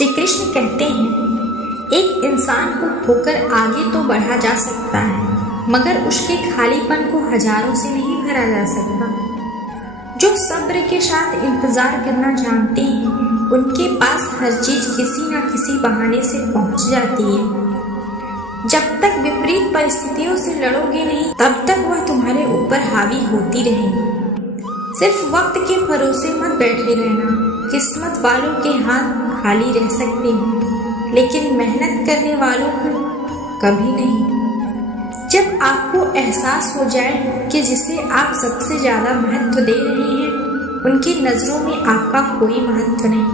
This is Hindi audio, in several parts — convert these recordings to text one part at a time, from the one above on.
श्री कृष्ण कहते हैं, एक इंसान को खोकर आगे तो बढ़ा जा सकता है, मगर उसके खालीपन को हजारों से नहीं भरा जा सकता। जो सब्र के साथ इंतजार करना जानते हैं, उनके पास हर चीज किसी न किसी बहाने से पहुंच जाती है। जब तक विपरीत परिस्थितियों से लड़ोगे नहीं, तब तक वह तुम्हारे ऊपर हावी होती रहेगी। सिर्फ वक्त के भरोसे मत बैठे रहना। किस्मत वालों के हाथ खाली रह सकते हैं, लेकिन मेहनत करने वालों को कभी नहीं। जब आपको एहसास हो जाए कि जिसे आप सबसे ज्यादा महत्व दे रहे हैं, उनकी नजरों में आपका कोई महत्व नहीं,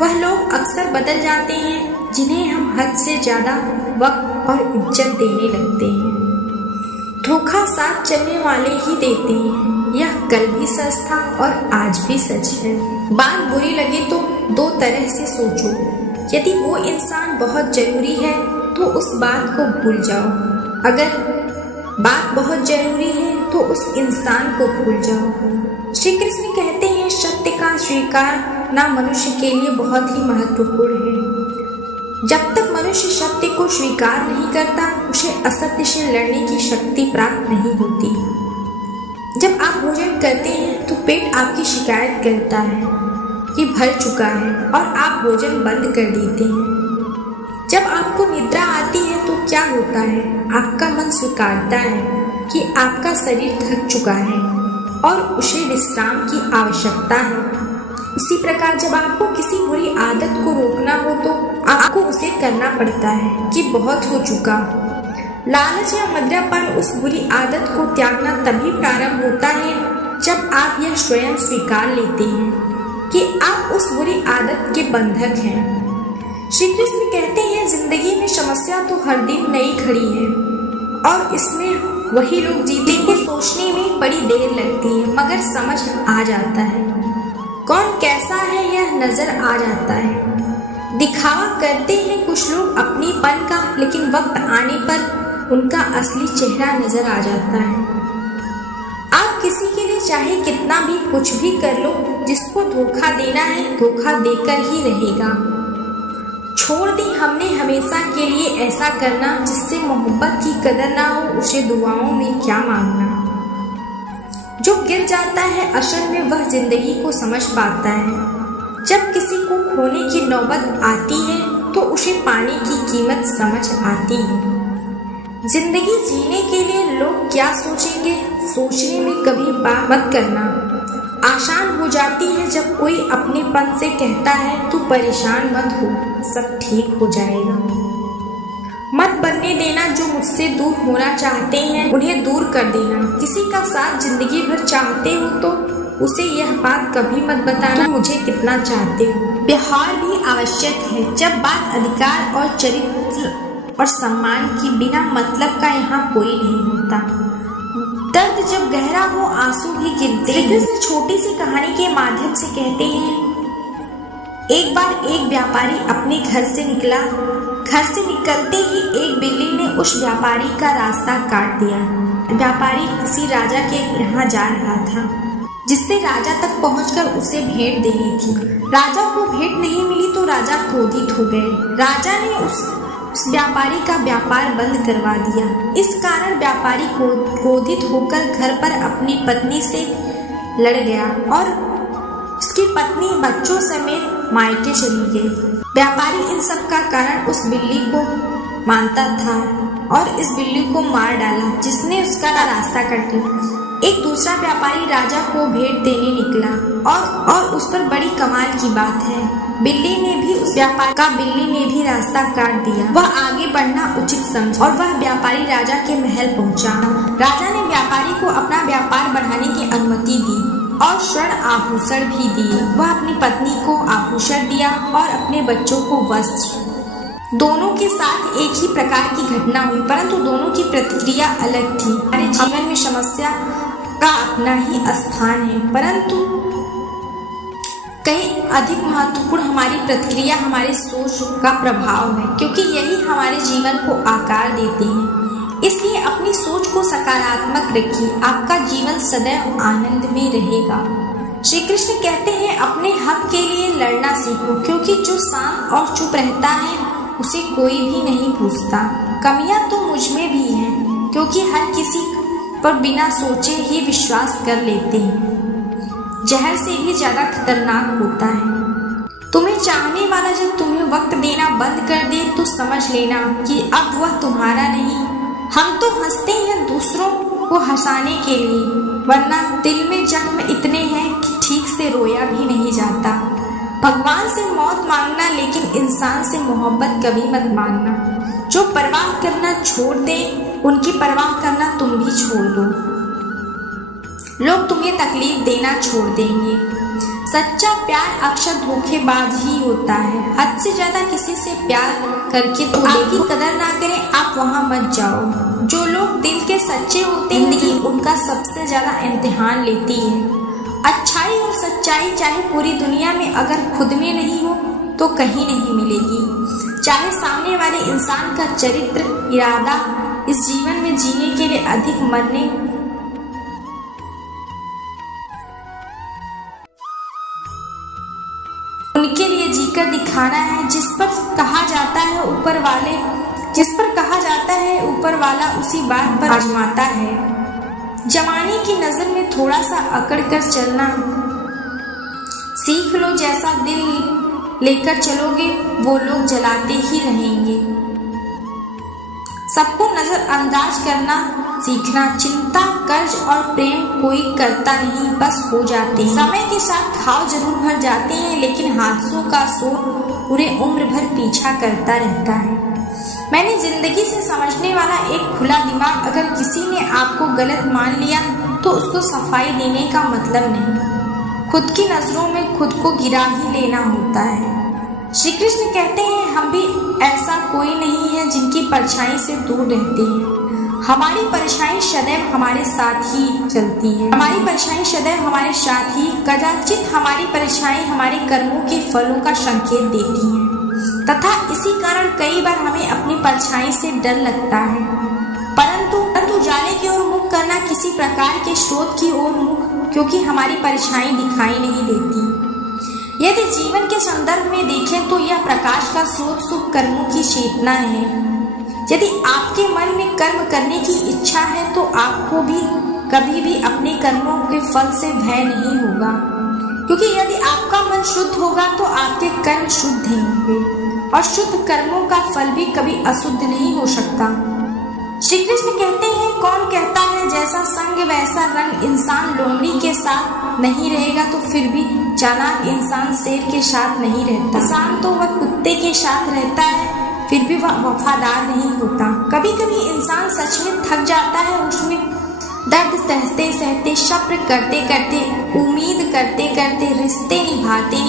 वह लोग अक्सर बदल जाते हैं जिन्हें हम हद से ज्यादा वक्त और इज्जत देने लगते हैं। धोखा साथ चलने वाले ही देते हैं, यह कल भी सच था और आज भी सच है। बात बुरी लगे तो दो तरह से सोचो। यदि वो इंसान बहुत जरूरी है तो उस बात को भूल जाओ, अगर बात बहुत जरूरी है तो उस इंसान को भूल जाओ। श्री कृष्ण कहते हैं, सत्य का स्वीकार ना मनुष्य के लिए बहुत ही महत्वपूर्ण है। जब तक मनुष्य सत्य को स्वीकार नहीं करता, उसे असत्य से लड़ने की शक्ति प्राप्त नहीं होती। जब आप भोजन करते हैं तो पेट आपकी शिकायत करता है कि भर चुका है और आप भोजन बंद कर देते हैं। जब आपको निद्रा आती है तो क्या होता है? आपका मन स्वीकारता है कि आपका शरीर थक चुका है और उसे विश्राम की आवश्यकता है। उसी प्रकार जब आपको किसी बुरी आदत को रोकना हो तो आपको उसे करना पड़ता है कि बहुत हो चुका। लालच या मदिरापान उस बुरी आदत को त्यागना तभी प्रारंभ होता है जब आप यह स्वयं स्वीकार लेते हैं कि आप उस बुरी आदत के बंधक हैं। श्री कृष्ण कहते हैं, जिंदगी में समस्या तो हर दिन नई खड़ी है और इसमें वही लोग जीते को सोचने में बड़ी देर लगती है, मगर समझ आ जाता है कौन कैसा है, यह नजर आ जाता है। दिखावा करते हैं कुछ लोग अपनेपन का, लेकिन वक्त आने पर उनका असली चेहरा नजर आ जाता है। आप किसी के लिए चाहे कितना भी कुछ भी कर लो, जिसको धोखा देना है धोखा देकर ही रहेगा। छोड़ दी हमने हमेशा के लिए ऐसा करना, जिससे मोहब्बत की कदर ना हो, उसे दुआओं में क्या मांगना। जो गिर जाता है असल में वह जिंदगी को समझ पाता है। जब किसी को खोने की नौबत आती है तो उसे पाने की कीमत समझ आती है। जिंदगी जीने के लिए लोग क्या सोचेंगे, सोचने में कभी बात मत करना। आसान हो जाती है जब कोई अपनेपन से कहता है, तू परेशान मत हो, सब ठीक हो जाएगा। मत बनने देना जो मुझसे दूर होना चाहते हैं, उन्हें दूर कर देना। किसी का साथ जिंदगी भर चाहते हो तो उसे यह बात कभी मत बताना, तुम मुझे कितना चाहते हो। व्यवहार भी आवश्यक है जब बात अधिकार और चरित्र और सम्मान की, बिना मतलब का यहाँ कोई नहीं होता। दर्द जब गहरा हो आंसू भी गिरते हैं। श्री कृष्ण छोटी सी कहानी के माध्यम से कहते हैं, एक बार एक व्यापारी अपने घर से निकला। घर से निकलते ही एक बिल्ली ने उस व्यापारी का रास्ता काट दिया। व्यापारी किसी राजा के यहाँ जा रहा था, जिससे राजा तक पहुंचकर उसे भेंट देनी थी। राजा को भेंट नहीं मिली तो राजा क्रोधित हो गए। राजा ने उस व्यापारी का व्यापार बंद करवा दिया। इस कारण व्यापारी क्रोधित होकर घर पर अपनी पत्नी से लड़ गया और उसकी पत्नी बच्चों समेत मायके चली गई। व्यापारी इन सब का कारण उस बिल्ली को मानता था और इस बिल्ली को मार डाला, जिसने उसका रास्ता काट दिया। एक दूसरा व्यापारी राजा को भेंट देने निकला और उस पर बड़ी कमाल की बात है, बिल्ली ने भी उस व्यापारी का रास्ता काट दिया। वह आगे बढ़ना उचित समझा और वह व्यापारी राजा के महल पहुंचा। राजा ने व्यापारी को अपना व्यापार बढ़ाने की अनुमति दी और स्वर्ण आभूषण भी दिए। वह अपनी पत्नी को आभूषण दिया और अपने बच्चों को वस्त्र। दोनों के साथ एक ही प्रकार की घटना हुई, परंतु दोनों की प्रतिक्रिया अलग थी। हमारे जीवन में समस्या का अपना ही स्थान है, परंतु कहीं अधिक महत्वपूर्ण हमारी प्रतिक्रिया हमारी सोच का प्रभाव है, क्योंकि यही हमारे जीवन को आकार देते हैं। इसलिए अपनी सोच को सकारात्मक रखिए, आपका जीवन सदैव आनंद में रहेगा। श्री कृष्ण कहते हैं अपने हक के लिए लड़ना सीखो, क्योंकि जो शांत और चुप रहता है उसे कोई भी नहीं पूछता। कमियां तो मुझ में भी हैं, क्योंकि हर किसी पर बिना सोचे ही विश्वास कर लेते हैं। जहर से भी ज्यादा खतरनाक होता है। तुम्हें चाहने वाला जब तुम्हें वक्त देना बंद कर दे तो समझ लेना कि अब वह तुम्हारा नहीं। हम तो हंसते हैं दूसरों को हंसाने के लिए, वरना दिल में जख्म इतने हैं कि ठीक से रोया भी नहीं जाता। भगवान से मौत मांगना, लेकिन इंसान से मोहब्बत कभी मत मांगना। जो परवाह करना छोड़ दे, उनकी परवाह करना तुम भी छोड़ दो। लोग तुम्हें तकलीफ देना छोड़ देंगे। सच्चा प्यार अक्सर धोखेबाज ही होता है। हद से ज्यादा किसी से प्यार करके तो आपकी कदर ना करें, आप वहां मत जाओ। जो लोग दिल के सच्चे होते हैं, जिंदगी उनका सबसे ज्यादा इम्तिहान लेती है। अच्छाई और सच्चाई चाहे पूरी दुनिया में अगर खुद में नहीं हो तो कहीं नहीं मिलेगी। चाहे सामने वाले इंसान का चरित्र, इरादा इस जीवन में जीने के लिए अधिक मरने उनके लिए जीकर दिखाना है। जिस पर कहा जाता है ऊपर वाला उसी बात पर आजमाता है। जमाने की नजर में थोड़ा सा अकड़ कर चलना सीख लो। जैसा दिल लेकर चलोगे वो लोग जलाते ही रहेंगे। सबको नजरअंदाज करना सीखना। चिंता, कर्ज और प्रेम कोई करता नहीं, बस हो जाते हैं। समय के साथ घाव जरूर भर जाते हैं, लेकिन हादसों का शोर पूरे उम्र भर पीछा करता रहता है। मैंने जिंदगी से समझने वाला एक खुला दिमाग, अगर किसी ने आपको गलत मान लिया तो उसको सफाई देने का मतलब नहीं, खुद की नजरों में खुद को गिरा ही लेना होता है। श्री कृष्ण कहते हैं हम भी ऐसा कोई नहीं है जिनकी परछाई से दूर रहते हैं। हमारी परछाई सदैव हमारे साथ ही चलती है। कदाचित हमारी परछाई हमारे कर्मों के फलों का संकेत देती है, तथा इसी कारण कई बार हमें अपनी परछाई से डर लगता है। परंतु उजाले की ओर मुख करना, किसी प्रकार के स्रोत की ओर मुख, क्योंकि हमारी परछाई दिखाई नहीं देती। यदि जीवन के संदर्भ में देखें तो यह प्रकाश का स्रोत शुभ कर्मों की चेतना है। यदि आपके मन में कर्म करने की इच्छा है तो आपको भी कभी भी अपने कर्मों के फल से भय नहीं होगा, क्योंकि यदि आपका मन शुद्ध होगा तो आपके कर्म शुद्ध होंगे, और शुद्ध कर्मों का फल भी कभी अशुद्ध नहीं हो सकता। श्री कृष्ण कहते हैं कौन कहता है जैसा संग वैसा रंग। इंसान लोमड़ी के साथ नहीं रहेगा तो फिर भी चालाक इंसान शेर के साथ नहीं रहता। इंसान तो वह कुत्ते के साथ रहता है, फिर भी वह वफादार नहीं होता। कभी कभी इंसान सच में थक जाता है, उसमें दर्द सहते सहते, सब्र करते करते, उम्मीद करते करते, रिश्ते निभाते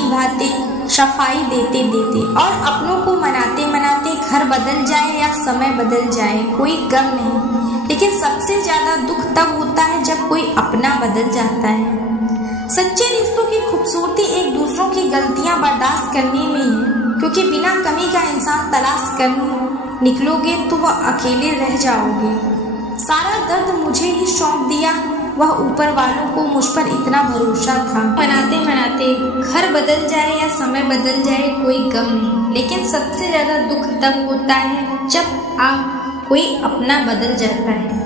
सफाई देते देते और अपनों को मनाते मनाते घर बदल जाए या समय बदल जाए कोई गम नहीं। लेकिन सबसे ज्यादा दुख तब होता है जब कोई अपना बदल जाता है। सच्चे रिश्तों की खूबसूरती एक दूसरों की गलतियां बर्दाश्त करने में है, क्योंकि बिना कमी का इंसान तलाश करने निकलोगे तो वह अकेले रह जाओगे। सारा दर्द मुझे ही सौंप दिया, वह ऊपर वालों को मुझ पर इतना भरोसा था। मनाते मनाते घर बदल जाए या समय बदल जाए कोई गम नहीं, लेकिन सबसे ज्यादा दुख तब होता है जब आप कोई अपना बदल जाता है।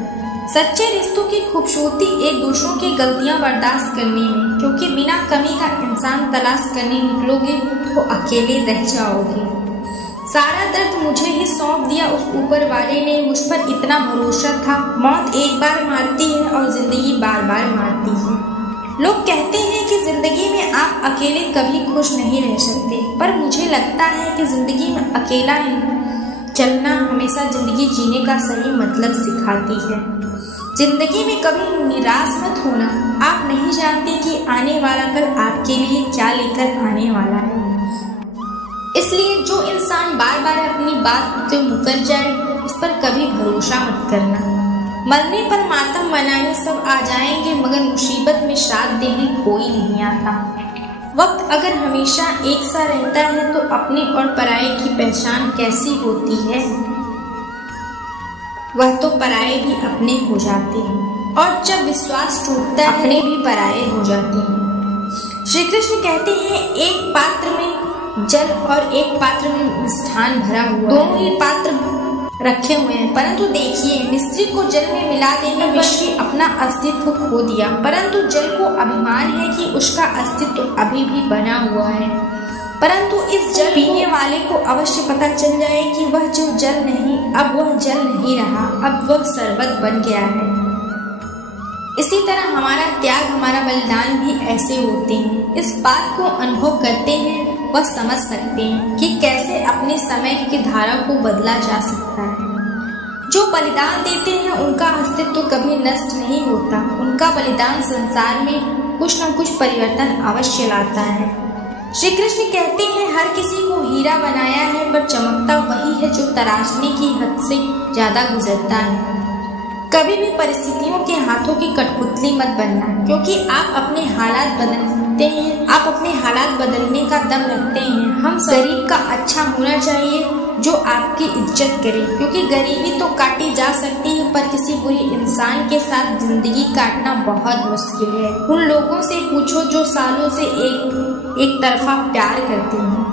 सच्चे रिश्तों की खूबसूरती एक दूसरों की गलतियां बर्दाश्त करने में, क्योंकि बिना कमी का इंसान तलाश करने निकलोगे तो अकेले रह जाओगे। सारा दर्द मुझे ही सौंप दिया, उस ऊपर वाले ने मुझ पर इतना भरोसा था। मौत एक बार मारती है और जिंदगी बार बार मारती है। लोग कहते हैं कि जिंदगी में आप अकेले कभी खुश नहीं रह सकते, पर मुझे लगता है कि जिंदगी में अकेला चलना हमेशा जिंदगी जीने का सही मतलब सिखाती है। जिंदगी में कभी निराश मत होना, आप नहीं जानते कि आने वाला कल आपके लिए क्या लेकर आने वाला है। इसलिए जो इंसान बार बार अपनी बात से मुकर जाए उस पर कभी भरोसा मत करना। मरने पर मातम मनाने सब आ जाएंगे, मगर मुसीबत में साथ देने कोई नहीं आता। वक्त अगर हमेशा एक सा रहता है तो अपने और पराये की पहचान कैसी होती है? वह तो पराये भी अपने हो जाते हैं, और जब विश्वास टूटता है अपने भी पराये हो जाते हैं। श्री कृष्ण कहते हैं एक पात्र में जल और एक पात्र में मिष्ठान भरा हुआ, दोनों ही पात्र रखे हुए हैं, परंतु देखिए मिस्त्री को जल में मिला देने पर अपना अस्तित्व खो दिया, परंतु जल को अभिमान है कि उसका अस्तित्व अभी भी बना हुआ है। परंतु इस जल पीने वाले को अवश्य पता चल जाए कि वह जो जल नहीं, अब वह जल नहीं रहा, अब वह शरबत बन गया है। इसी तरह हमारा त्याग, हमारा बलिदान भी ऐसे होते हैं। इस बात को अनुभव करते हैं वह समझ सकते हैं कि कैसे अपने समय की धारा को बदला जा सकता है। जो बलिदान देते हैं उनका अस्तित्व कभी नष्ट नहीं होता, उनका बलिदान संसार में कुछ न कुछ परिवर्तन अवश्य लाता है। श्री कृष्ण कहते हैं हर किसी को हीरा बनाया है, पर चमकता वही है जो तराशने की हद से ज्यादा गुजरता है। कभी भी परिस्थितियों के हाथों की कठपुतली मत बनना, क्योंकि आप अपने हालात बदलते हैं, आप अपने हालात बदलने का दम रखते हैं। हम गरीब का अच्छा होना चाहिए जो आपकी इज्जत करे, क्योंकि गरीबी तो काटी जा सकती है, पर किसी बुरी इंसान के साथ जिंदगी काटना बहुत मुश्किल है। उन लोगों से पूछो जो सालों से एक तरफा प्यार करते हैं।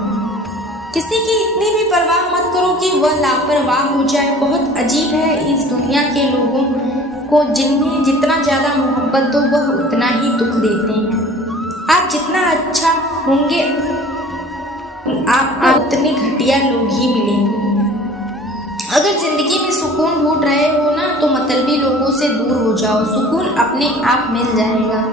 किसी की इतनी भी परवाह मत करो कि वह लापरवाह हो जाए। बहुत अजीब है इस दुनिया के लोगों को, जिन्हें जितना ज्यादा मोहब्बत दो वह उतना ही दुख देते हैं। आप जितना अच्छा होंगे आप उतने घटिया लोग ही मिलेंगे। अगर जिंदगी में सुकून ढूंढ रहे हो ना, तो मतलबी लोगों से दूर हो जाओ, सुकून अपने आप मिल जाएगा।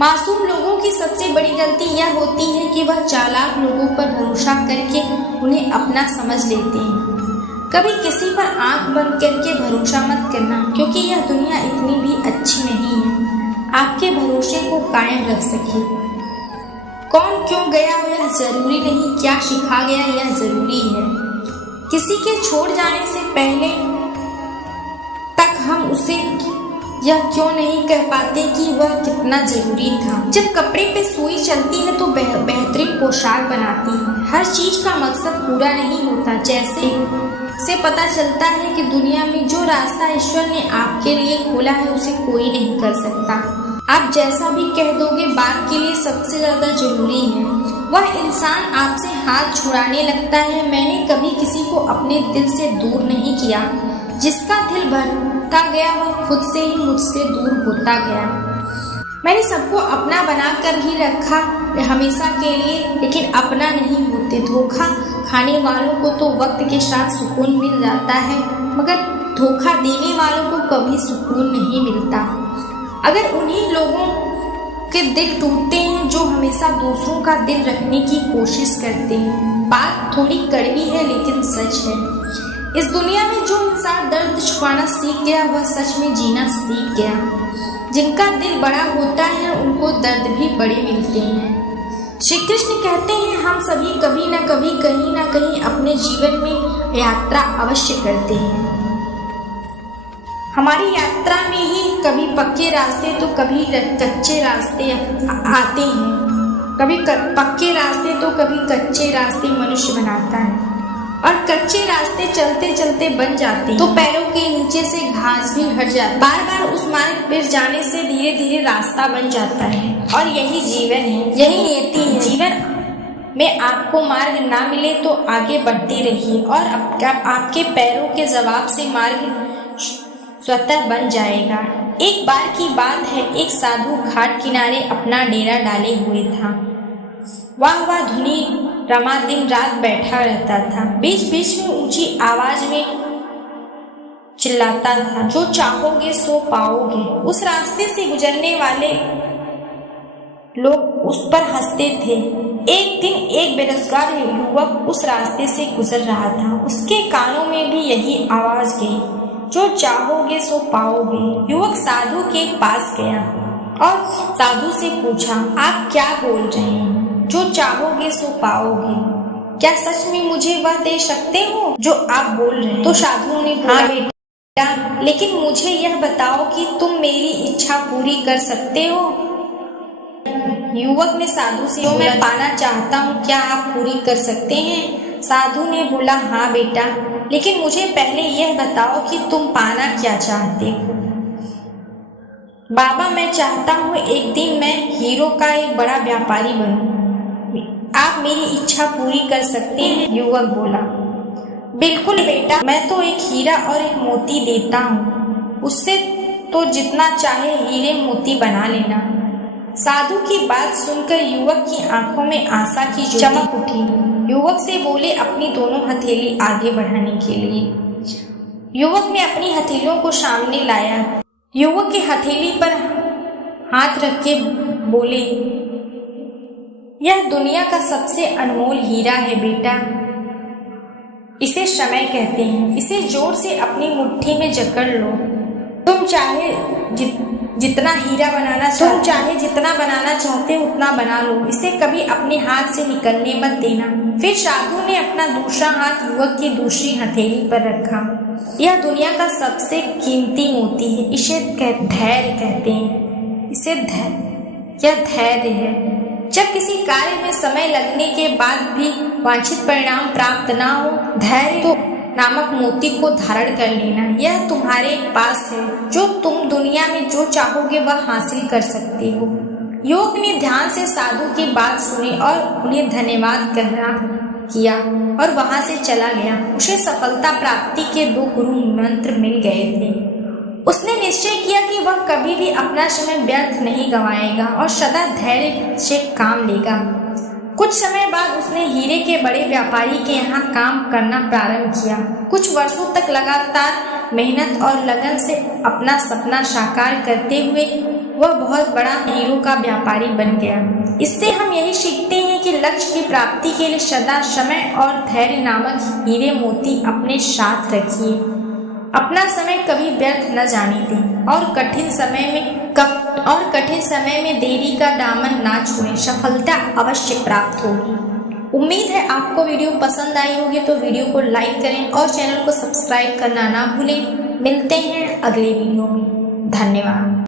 मासूम लोगों की सबसे बड़ी गलती यह होती है कि वह चालाक लोगों पर भरोसा करके उन्हें अपना समझ लेते हैं। कभी किसी पर आंख बंद करके भरोसा मत करना, क्योंकि यह दुनिया इतनी भी अच्छी नहीं है आपके भरोसे को कायम रख सके। कौन क्यों गया यह जरूरी नहीं, क्या सिखा गया यह जरूरी है। किसी के छोड़ जाने से पहले तक हम उसे यह क्यों नहीं कह पाते कि वह कितना जरूरी था। जब कपड़े पे सुई चलती है तो बेहतरीन पोशाक बनाती है। हर चीज का मकसद पूरा नहीं होता। जैसे से पता चलता है कि दुनिया में जो रास्ता ईश्वर ने आपके लिए खोला है उसे कोई नहीं कर सकता। आप जैसा भी कह दोगे बात के लिए सबसे ज्यादा जरूरी है वह इंसान आपसे हाथ छुड़ाने लगता है। मैंने कभी किसी को अपने दिल से दूर नहीं किया। जिसका दिल भरता गया वह खुद से ही मुझसे दूर होता गया। मैंने सबको अपना बनाकर ही रखा हमेशा के लिए, लेकिन अपना नहीं होते। धोखा खाने वालों को तो वक्त के साथ सुकून मिल जाता है, मगर धोखा देने वालों को कभी सुकून नहीं मिलता। अगर उन्हीं लोगों के दिल टूटते हैं जो हमेशा दूसरों का दिल रखने की कोशिश करते हैं। बात थोड़ी कड़वी है लेकिन सच है। इस दुनिया में जो इंसान दर्द छुपाना सीख गया वह सच में जीना सीख गया। जिनका दिल बड़ा होता है उनको दर्द भी बड़े मिलते हैं। श्री कृष्ण कहते हैं हम सभी कभी न कभी कहीं न कहीं अपने जीवन में यात्रा अवश्य करते हैं। हमारी यात्रा में ही कभी पक्के रास्ते तो कभी कच्चे रास्ते आते हैं। कभी पक्के रास्ते तो कभी कच्चे रास्ते मनुष्य बनाता है, और कच्चे रास्ते चलते चलते बन जाते हैं तो पैरों के नीचे से घास भी हट जाती है। बार बार उस मार्ग पर जाने से धीरे धीरे रास्ता बन जाता है, और यही जीवन है, यही नियति है। जीवन में आपको मार्ग ना मिले तो आगे बढ़ते रहिए, और आपके पैरों के जवाब से मार्ग स्वतः बन जाएगा। एक बार की बात है, एक साधु घाट किनारे अपना डेरा डाले हुए था। वाह वाह धुनी रमा दिन रात बैठा रहता था। बीच बीच में ऊंची आवाज में चिल्लाता था, जो चाहोगे सो पाओगे। उस रास्ते से गुजरने वाले लोग उस पर हंसते थे। एक दिन एक बेरोजगार युवक उस रास्ते से गुजर रहा था। उसके कानों में भी यही आवाज गई, जो चाहोगे सो पाओगे। युवक साधु के पास गया और साधु से पूछा, आप क्या बोल रहे हैं? जो चाहोगे सो पाओगे। क्या सच में मुझे वह दे सकते हो जो आप बोल रहे हैं? तो साधु ने बोला, हाँ बेटा, लेकिन मुझे यह बताओ कि तुम मेरी इच्छा पूरी कर सकते हो? युवक ने साधु से जो मैं पाना चाहता हूँ क्या आप पूरी कर सकते हैं? साधु ने बोला, हाँ बेटा, लेकिन मुझे पहले यह बताओ कि तुम पाना क्या चाहते हो। बाबा, मैं चाहता हूँ एक दिन मैं हीरो का एक बड़ा व्यापारी बनूं। आप मेरी इच्छा पूरी कर सकते हैं? युवक बोला। बिल्कुल बेटा, मैं तो एक हीरा और एक मोती देता हूँ, उससे तो जितना चाहे हीरे मोती बना लेना। साधु की बात सुनकर युवक की आंखों में आशा की चमक उठी। युवक से बोले अपनी दोनों हथेली आगे बढ़ाने के लिए। युवक ने अपनी हथेलियों को सामने लाया। युवक की हथेली पर हाथ रख के बोले, यह दुनिया का सबसे अनमोल हीरा है बेटा, इसे समय कहते हैं। इसे जोर से अपनी मुट्ठी में जकड़ लो। तुम चाहे जितना बनाना चाहते हो उतना बना लो। इसे कभी अपने हाथ से निकलने मत देना। फिर साधु ने अपना दूसरा हाथ युवक की दूसरी हथेली पर रखा। यह दुनिया का सबसे कीमती मोती है, इसे धैर्य कहते हैं। यह धैर्य है। जब किसी कार्य में समय लगने के बाद भी वांछित परिणाम प्राप्त न हो, धैर्य नामक मोती को धारण कर लेना। यह तुम्हारे पास है। जो तुम दुनिया में जो चाहोगे वह हासिल कर सकते हो। युवक ने ध्यान से साधु की बात सुनी और उन्हें धन्यवाद किया और वहां से चला गया। उसे सफलता प्राप्ति के 2 गुरु मंत्र मिल गए थे। उसने निश्चय किया कि वह कभी भी अपना समय व्यर्थ नहीं गंवाएगा और सदा धैर्य से काम लेगा। कुछ समय बाद उसने हीरे के बड़े व्यापारी के यहाँ काम करना प्रारंभ किया। कुछ वर्षों तक लगातार मेहनत और लगन से अपना सपना साकार करते हुए वह बहुत बड़ा हीरो का व्यापारी बन गया। इससे हम यही सीखते हैं कि लक्ष्य की प्राप्ति के लिए सदा समय और धैर्य नामक हीरे मोती अपने साथ रखिए। अपना समय कभी व्यर्थ न जाने दें और कठिन समय में देरी का दामन ना छोड़ें। सफलता अवश्य प्राप्त होगी। उम्मीद है आपको वीडियो पसंद आई होगी, तो वीडियो को लाइक करें और चैनल को सब्सक्राइब करना ना भूलें। मिलते हैं अगले वीडियो में। धन्यवाद।